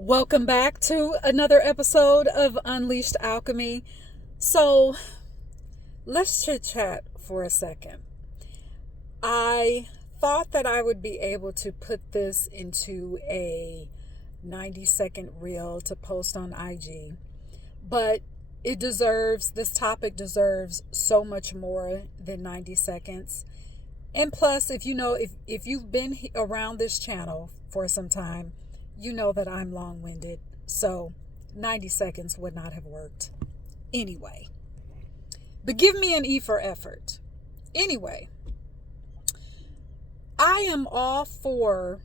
Welcome back to another episode of Unleashed Alchemy. So, let's chit chat for a second. I thought that I would be able to put this into a 90-second reel to post on IG, but this topic deserves so much more than 90 seconds. And plus, if you've been around this channel for some time, you know that I'm long-winded, so 90 seconds would not have worked anyway. But give me an E for effort. Anyway, I am all for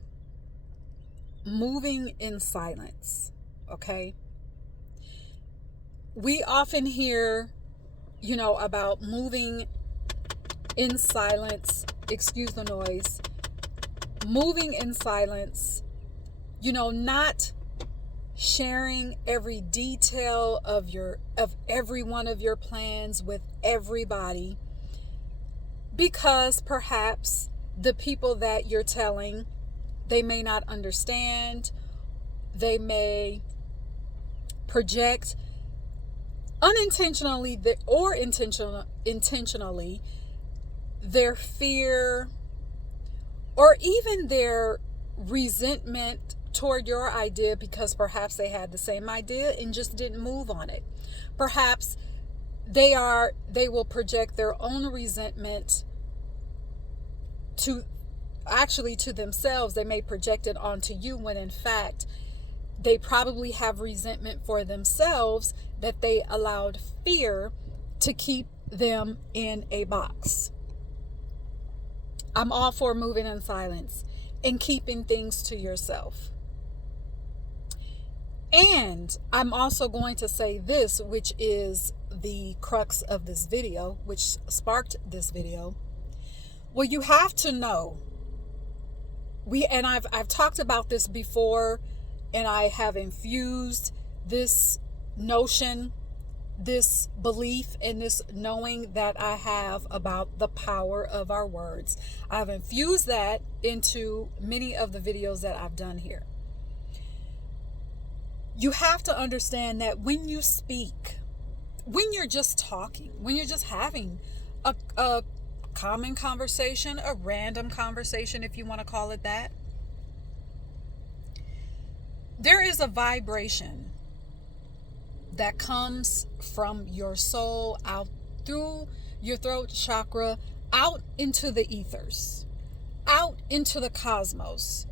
moving in silence, okay? We often hear, about moving in silence, excuse the noise, moving in silence, not sharing every detail of every one of your plans with everybody, because perhaps the people that you're telling, they may not understand. They may project unintentionally or intentionally their fear or even their resentment toward your idea, because perhaps they had the same idea and just didn't move on it. Perhaps they will project their own resentment to themselves. They may project it onto you when in fact they probably have resentment for themselves, that they allowed fear to keep them in a box. I'm all for moving in silence and keeping things to yourself. And I'm also going to say this, which is the crux of this video, which sparked this video. Well, you have to know, I've talked about this before, and I have infused this notion, this belief, and this knowing that I have about the power of our words. I've infused that into many of the videos that I've done here. You have to understand that when you speak, when you're just talking, when you're just having a common conversation, a random conversation, if you want to call it that, there is a vibration that comes from your soul out through your throat chakra, out into the ethers, out into the cosmos.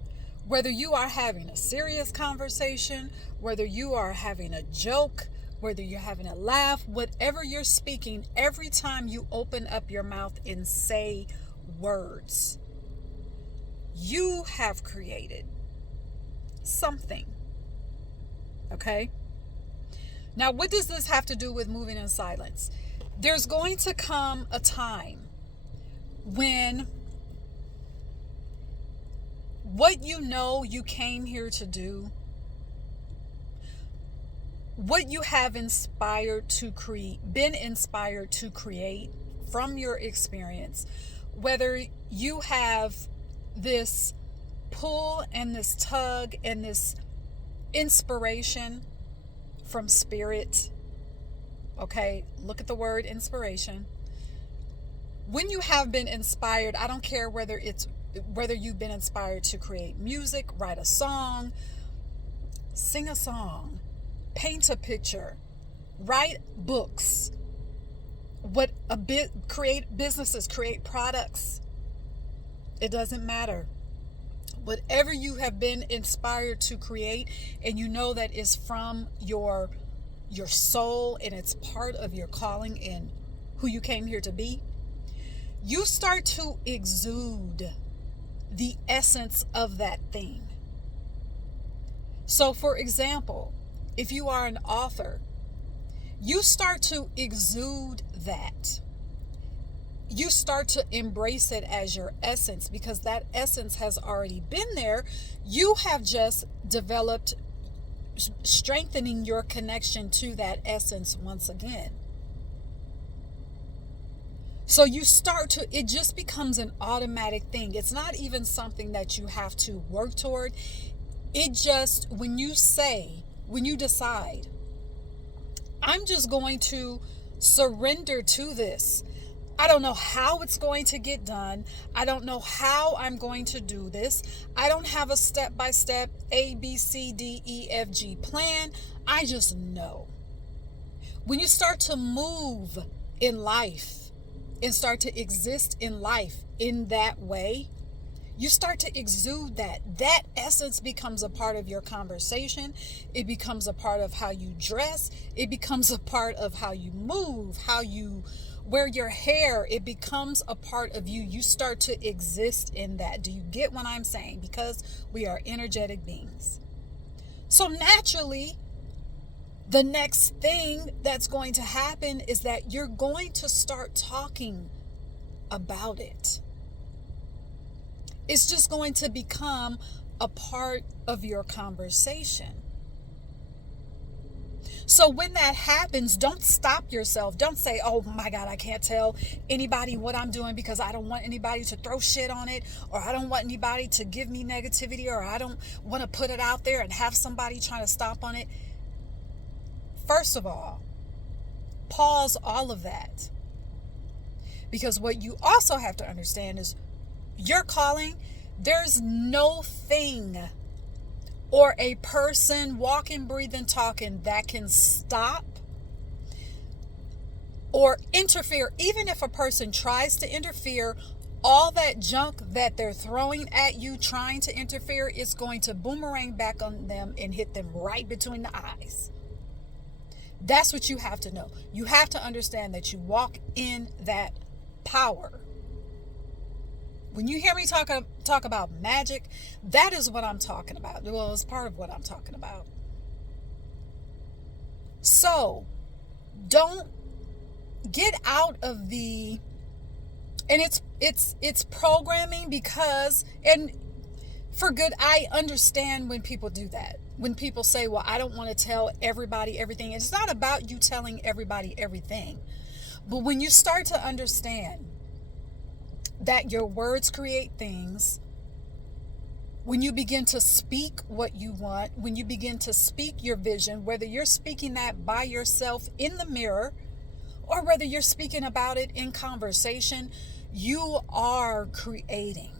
Whether you are having a serious conversation, whether you are having a joke, whether you're having a laugh, whatever you're speaking, every time you open up your mouth and say words, you have created something. Okay? Now, what does this have to do with moving in silence? There's going to come a time when what you came here to do, what you have been inspired to create from your experience, whether you have this pull and this tug and this inspiration from spirit, okay? Look at the word inspiration. When you have been inspired, I don't care whether you've been inspired to create music, write a song, sing a song, paint a picture, write books, create businesses, create products. It doesn't matter. Whatever you have been inspired to create, and you know that is from your soul, and it's part of your calling and who you came here to be, you start to exude the essence of that thing. So, for example, if you are an author, you start to exude that. You start to embrace it as your essence, because that essence has already been there. You have just developed, strengthening your connection to that essence once again. So it just becomes an automatic thing. It's not even something that you have to work toward. It just, when you decide, I'm just going to surrender to this. I don't know how it's going to get done. I don't know how I'm going to do this. I don't have a step-by-step A, B, C, D, E, F, G plan. I just know. When you start to move in life and start to exist in life in that way, you start to exude that essence becomes a part of your conversation. It becomes a part of how you dress. It becomes a part of how you move, how you wear your hair. It becomes a part of you. You start to exist in that. Do you get what I'm saying? Because we are energetic beings. So naturally, the next thing that's going to happen is that you're going to start talking about it. It's just going to become a part of your conversation. So when that happens, don't stop yourself. Don't say, oh my God, I can't tell anybody what I'm doing because I don't want anybody to throw shit on it, or I don't want anybody to give me negativity, or I don't want to put it out there and have somebody trying to stop on it. First of all, pause all of that. Because what you also have to understand is your calling, there's no thing or a person walking, breathing, talking that can stop or interfere. Even if a person tries to interfere, all that junk that they're throwing at you, trying to interfere, is going to boomerang back on them and hit them right between the eyes. That's what you have to know. You have to understand that you walk in that power. When you hear me talk about magic, that is what I'm talking about. Well, it's part of what I'm talking about. So, don't get out of the, and it's programming, because, and for good, I understand when people do that. When people say, well, I don't want to tell everybody everything. It's not about you telling everybody everything. But when you start to understand that your words create things, when you begin to speak what you want, when you begin to speak your vision, whether you're speaking that by yourself in the mirror or whether you're speaking about it in conversation, you are creating.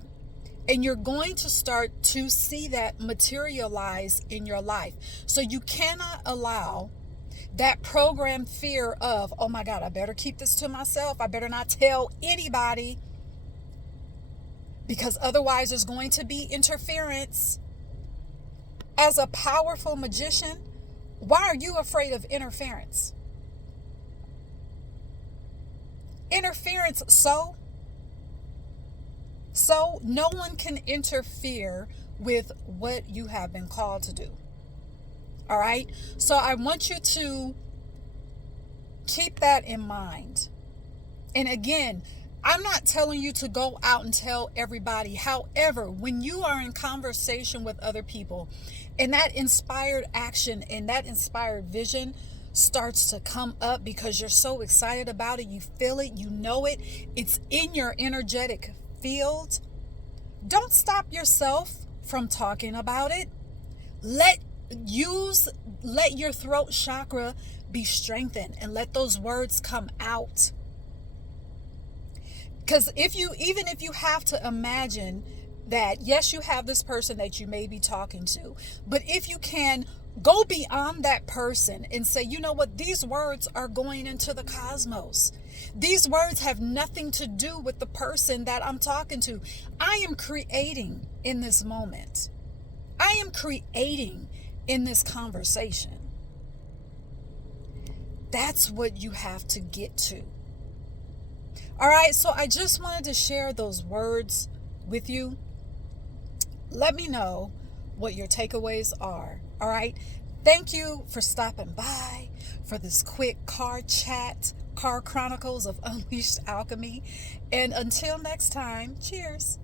And you're going to start to see that materialize in your life. So you cannot allow that programmed fear of, oh my God, I better keep this to myself. I better not tell anybody, because otherwise there's going to be interference. As a powerful magician, why are you afraid of interference? Interference, so no one can interfere with what you have been called to do. All right? So I want you to keep that in mind. And again, I'm not telling you to go out and tell everybody. However, when you are in conversation with other people and that inspired action and that inspired vision starts to come up because you're so excited about it, you feel it, you know it, it's in your energetic field, don't stop yourself from talking about it. Let your throat chakra be strengthened and let those words come out. Because even if you have to imagine that, yes, you have this person that you may be talking to, but if you can go beyond that person and say, you know what, these words are going into the cosmos. These words have nothing to do with the person that I'm talking to. I am creating in this moment. I am creating in this conversation. That's what you have to get to. All right, so I just wanted to share those words with you. Let me know what your takeaways are. All right, thank you for stopping by for this quick car chronicles of Unleashed Alchemy. And until next time, cheers.